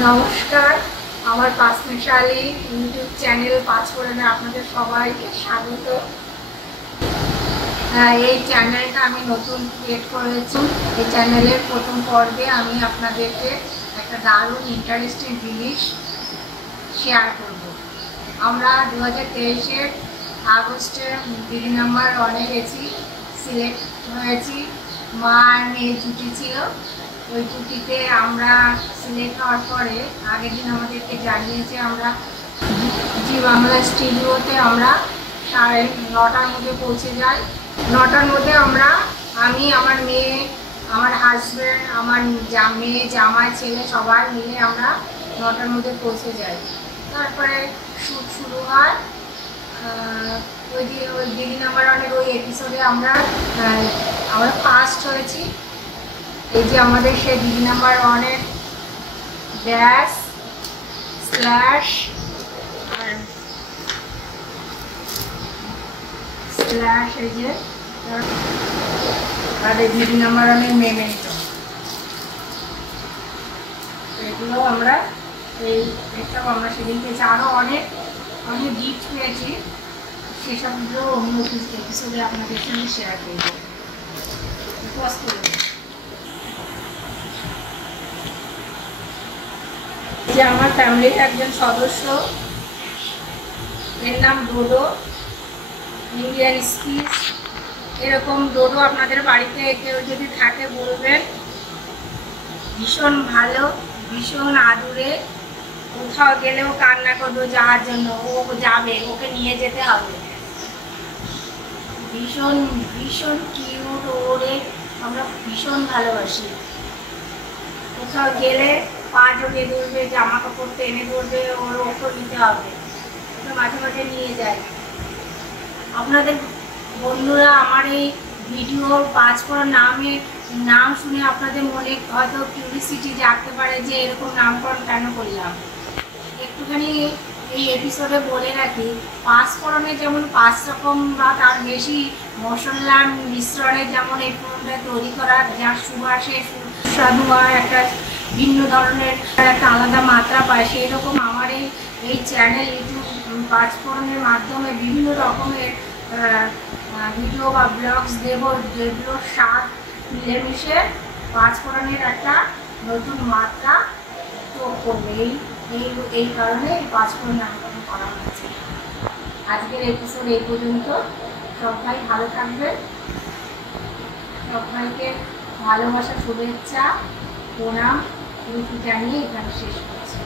নমস্কার, আমার পাঁচমিশালী YouTube channel পাঁচফোড়নে আপনাদের সবাইকে স্বাগত। এই চ্যানেলটা আমি নতুন ক্রিয়েট করেছি। এই চ্যানেলের প্রথম পর্বে আমি আপনাদেরকে একটা দারুণ ইন্টারেস্টিং জিনিস শেয়ার করব। আমরা 2023-এর আগস্টে দিদি নাম্বার 1-এ গেছি, সিলেক্ট হয়েছি। মা আর মেয়ে জুটি ছিল। ওই জুটিতে আমরা সিলেক্ট হওয়ার পরে আগের দিন আমাদেরকে জানিয়েছে আমরা জি বাংলা স্টুডিওতে আমরা 9:30-র মধ্যে পৌঁছে যাই। 9টার মধ্যে আমি, আমার মেয়ে, আমার হাজব্যান্ড, আমার মেয়ে, জামাই, ছেলে সবাই মিলে আমরা 9টার মধ্যে পৌঁছে যাই। তারপরে শ্যুট শুরু হয়। ওই দিদি নাম্বার 1-এর ওই এপিসোডে আমরা ফার্স্ট হয়েছি। এই যে আমাদের সেই দিদি নাম্বার 1-এর ড্যাশ স্ল্যাশ এই যে আর এই দিদি নাম্বার 1-এর মেমেন্টো, এগুলো আমরা এইসব আমরা সেদিন পেয়েছি। আরও অনেক গিফট পেয়েছি, সেসবগুলো অন্য এপিসোডে আপনাদের সঙ্গে শেয়ার করবো। যে আমার ফ্যামিলির একজন সদস্য, এর নাম ডোডো, ইন্ডিয়ান স্পিচ। এরকম ডোডো আপনাদের বাড়িতে কেউ যদি থাকে বলবেন। ভীষণ ভালো, ভীষণ আদুরে। কোথাও গেলেও কান্না করবে যাওয়ার জন্য, ও যাবে, ওকে নিয়ে যেতে হবে। ভীষণ ভীষণ কিউট, ওরে আমরা ভীষণ ভালোবাসি। কোথাও গেলে পা জড়িয়ে ধরবে, জামা কাপড় টেনে ধরবে, ওকে নিতে হবে। ওকে মাঝে মাঝে নিয়ে যায়। আপনাদের বন্ধুরা আমার এই ভিডিওর পাঁচফোড়ন নাম শুনে আপনাদের মনে হয়তো কিউরিসিটি জাগতে পারে যে এরকম নামকরণ কেন করলাম। একটুখানি এই এপিসোডে বলে রাখি, পাঁচফোড়নে যেমন 5 রকম বা তার বেশি মশলার মিশ্রণে যেমন এই ফোড়নটা তৈরি করা, যার সুবাসে সুস্বাদু হয়, একটা ভিন্ন ধরনের একটা আলাদা মাত্রা পায়, সেই রকম আমার এই চ্যানেল ইউটিউব পাঁচফোড়নের মাধ্যমে বিভিন্ন রকমের ভিডিও বা ব্লগস দেব, যেগুলো স্বাদ মিলেমিশে পাঁচফোড়নের একটা নতুন মাত্রা যোগ করবে। এই কারণে এই পাঁচফোড়ন নামকরণ করা হয়েছে। আজকের এপিসোড এই পর্যন্ত। সবাই ভালো থাকবেন। সবাইকে ভালোবাসা, শুভেচ্ছা, প্রণাম জানিয়ে এখানে শেষ করছি।